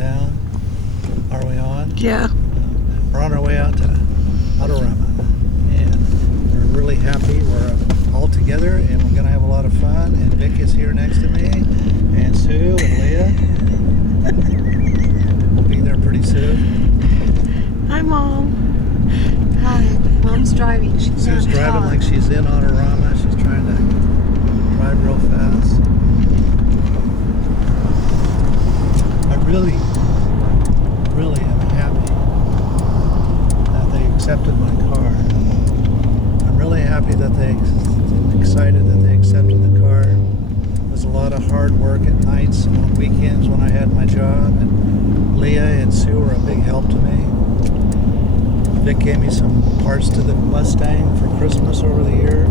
down. Are we on? Yeah. We're on our way out to Autorama, and we're really happy. We're all together, and we're going to have a lot of fun. And Vic is here next to me, and Sue and Leah. We'll be there pretty soon. Hi, Mom. Hi. Mom's driving. She's Sue's driving like she's in Autorama. She's trying to drive real fast. I really am happy that they accepted my car. I'm really happy that excited that they accepted the car. It was a lot of hard work at nights and on weekends when I had my job, and Leah and Sue were a big help to me. Vic gave me some parts to the Mustang for Christmas over the years.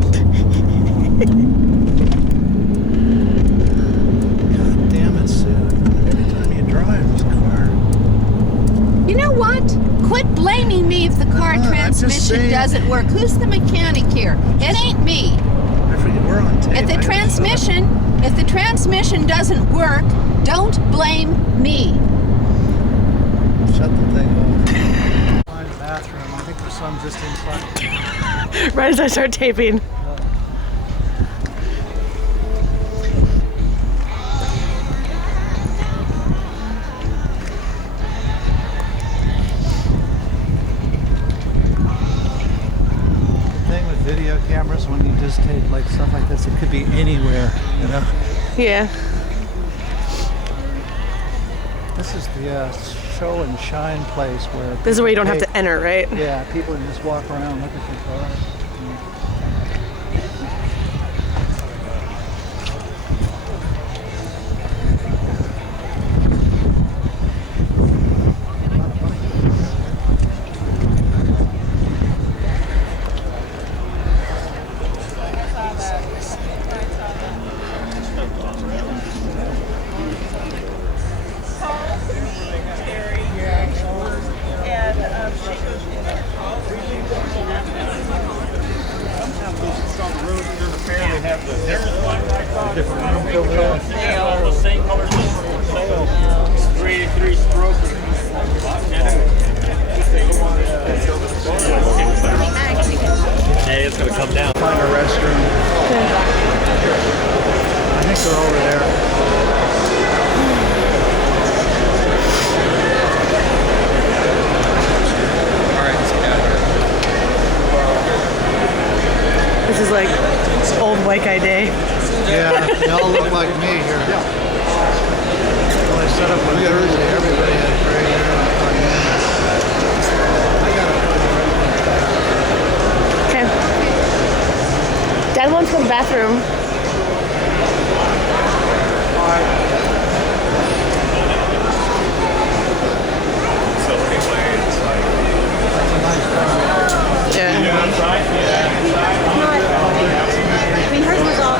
God damn it, Sue. Every time you drive, there's a car. You know what? Quit blaming me if the car transmission doesn't work. Who's the mechanic here? It ain't me. I forget, we're on tape. If the transmission doesn't work, don't blame me. Shut the thing off. Find the bathroom. I think there's some just inside. Right as I start taping. Video cameras, when you just take like stuff like this, it could be anywhere, you know. Yeah. This is the show and shine place where This is where you don't have to enter, right? Yeah, people can just walk around, look at your car. All the same colors for sale. 383 stroke. Hey, it's gonna come down. Find a restroom. I think they're over there. This is like old white guy day. Yeah, they all look like me here. When I set up on Thursday, everybody had gray hair. Okay. Dad wants to go to the bathroom. So anyway, it's like That's a nice car. Yeah. inside. I mean, hers was all.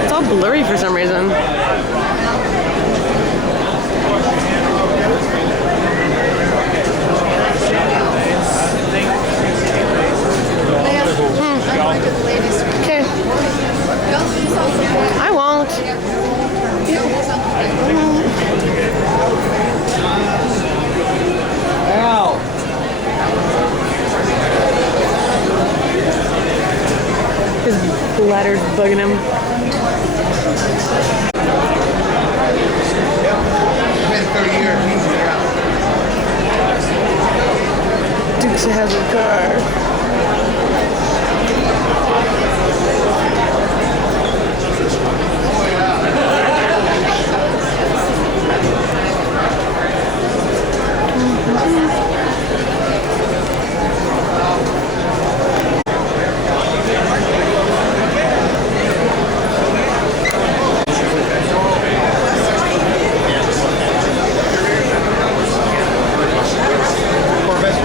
It's all blurry for some reason. Okay. I won't. Ow! His bladder's bugging him. Dukes has a car. Corvette.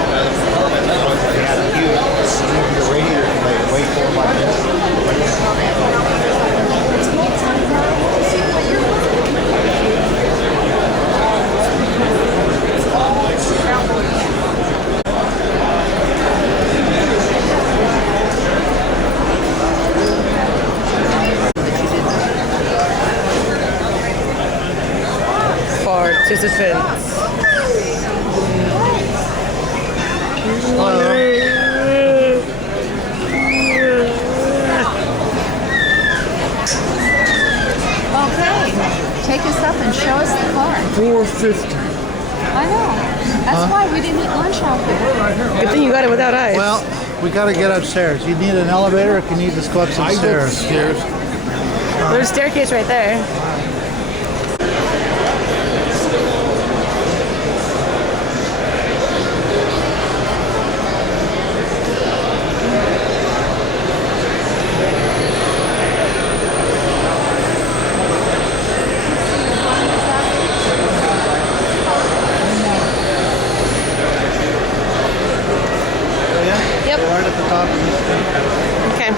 participants. Okay, take us up and show us the car. $450. I know. That's why we didn't eat lunch out there. Good thing you got it without ice. Well, we got to get upstairs. You need an elevator, or can you just go up some stairs? There's a staircase right there. Yep. Right at the top of this thing. Okay.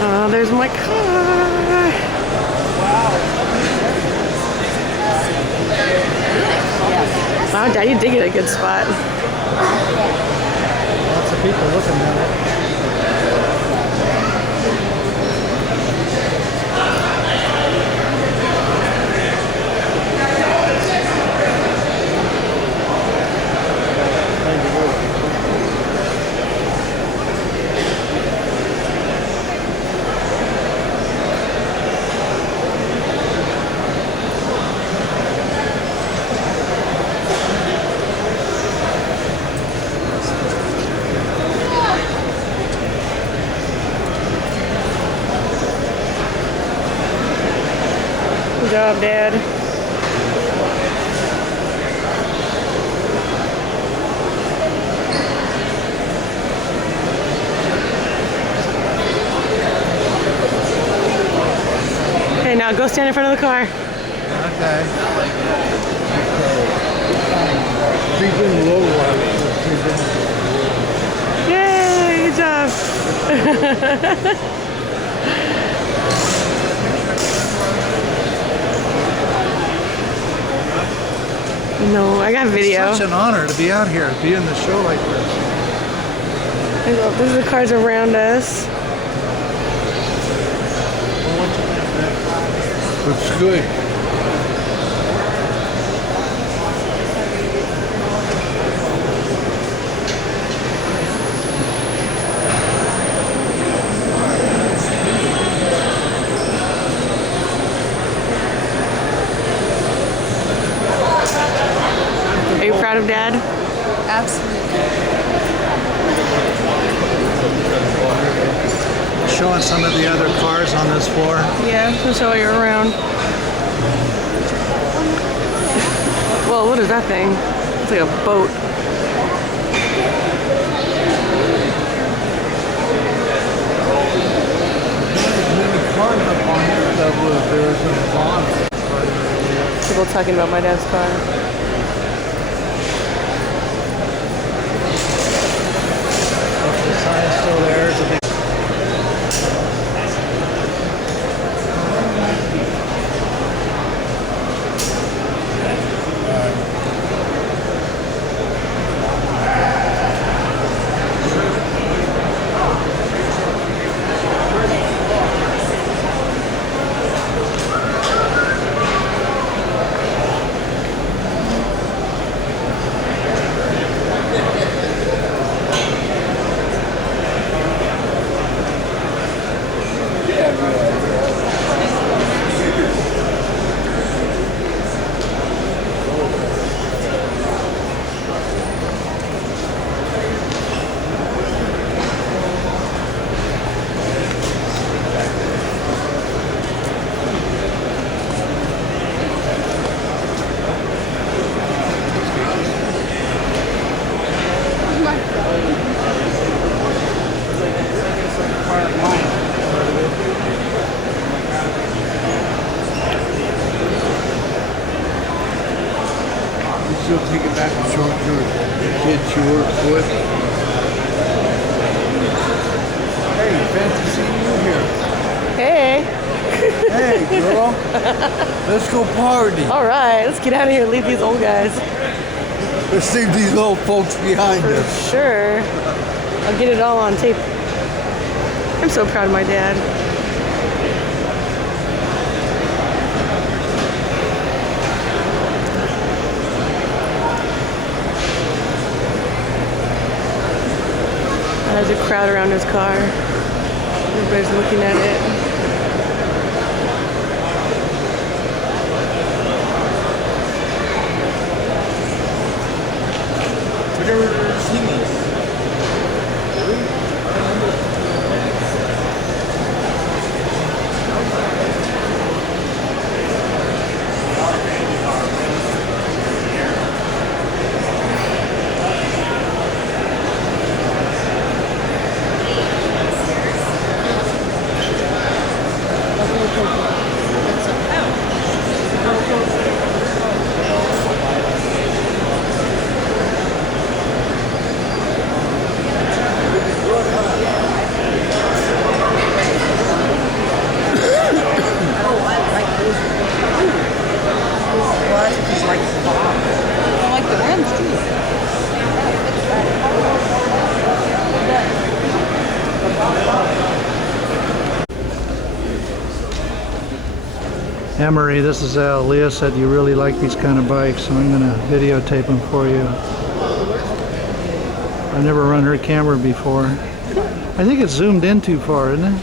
Oh, there's my car. Wow, Daddy did get a good spot. Lots of people looking at it. Good job, Dad. Okay, now go stand in front of the car. Okay. Yay, good job. No, I got video. Such an honor to be out here, to be in the show like this. This is the cars around us. It's good. Are you proud of Dad? Absolutely. Showing some of the other cars on this floor. Yeah, we'll show you around. Well, what is that thing? It's like a boat. People talking about my dad's car. The sign's still there. It's a big She'll take it back and show it to the kid she works with. Hey, fancy seeing Hey. Hey, girl. Let's go party. All right, let's get out of here and leave these old guys. Let's leave these little folks behind For us. sure. I'll get it all on tape. I'm so proud of my dad. There's a crowd around his car. Everybody's looking at it. I like the rims too. Emery, this is Al. Leah said you really like these kind of bikes, so I'm going to videotape them for you. I've never run her camera before. I think it's zoomed in too far, isn't it?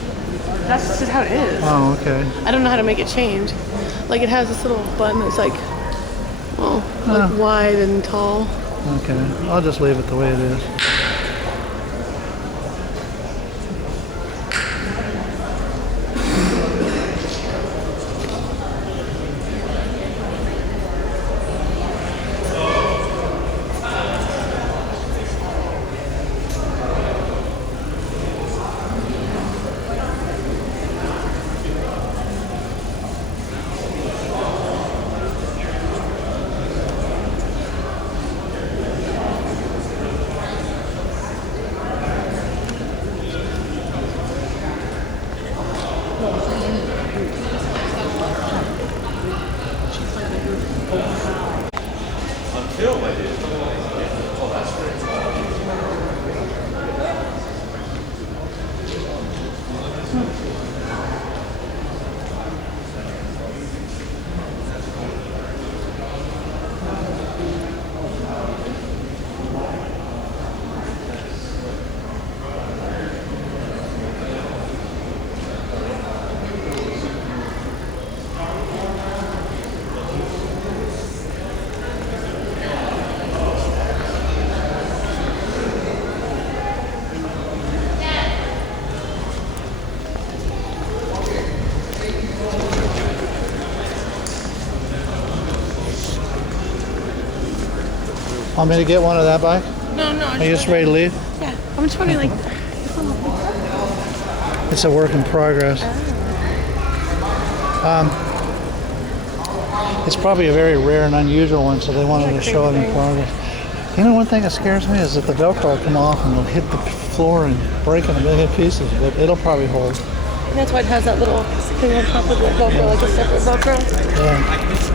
That's just how it is. Oh, okay. I don't know how to make it change. Like it has this little button that's like, well, like wide and tall. Okay. I'll just leave it the way it is. Want me to get one of that bike? No, Are you just ready to leave? Yeah, I'm just wondering, like, It's a work in progress. It's probably a very rare and unusual one, so they wanted to show it in progress. You know, one thing that scares me is that the Velcro will come off and it'll hit the floor and break in a million pieces, but it'll probably hold. and that's why it has that little thing on top of the Velcro, like a separate Velcro. Yeah.